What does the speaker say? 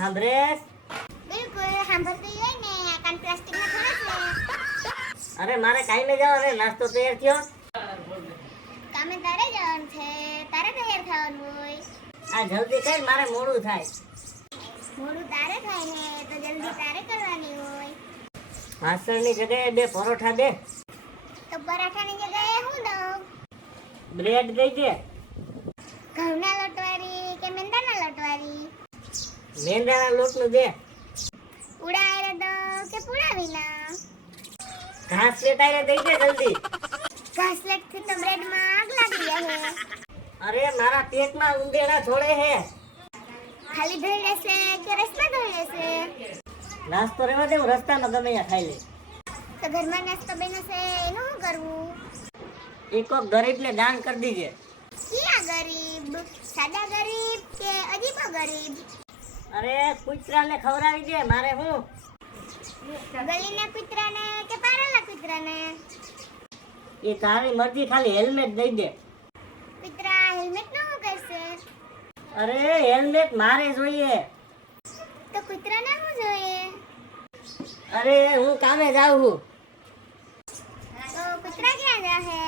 સાંભળેશ? બિલકુલ સાંભળતી હોય ને કાન પ્લાસ્ટિકના થોડા છે. અરે મારે કાંઈ નહીં જવાનું, નાસ્તો તૈયાર થયો. કામે તારે જવાનું છે, તારે તૈયાર થવાનું હોય. આ જલ્દી કર, મારે મોડું થાય. મોડું તારે થાય ને તો જલ્દી તારે કરવાની હોય. ભાસણની જગ્યાએ 2 પરોઠા દે. તો પરાઠાની જગ્યાએ હું દઉં? બ્રેડ દઈ દે. ઘઉંના લોટવાળી કે મેંદાના લોટવાળી? મેંદાના લોટનું દે. ઉડાય દઉં કે પૂડા વિના? ઘાસ લેટાઈને દઈ દે જલ્દી. ઘાસલેટથી તો બ્રેડમાં આગ લાગી જાય. અરે મારા પેટમાં ઉંદેડા છોડે હે. ખાલી ધોઈ લેશે કે રસમાં ધોઈ લેશે? નાસ્તો રહેવા દે, હું રસ્તામાં ગમે ત્યાં ખાઈ લઈશ. તો ઘરમાં નાસ્તો બન્યો છે એનું શું કરવું? એ કોક ગરીબને દાન કરી દીજે. ક્યાં ગરીબ? સાદા ગરીબ કે અજીબો ગરીબ? અરે કૂતરાને ખવડાવી દે, મારે હું. ગલીના કૂતરાને કે પારેલા કૂતરાને? એ તારી મરજી, ખાલી હેલ્મેટ દઈ દે. કૂતરા હેલ્મેટ નું શું કરશે? અરે હેલ્મેટ મારે જોઈએ. તો કૂતરાને શું જોઈએ? અરે હું કામે જાઉં છું. તો કૂતરા ક્યાં જાહે?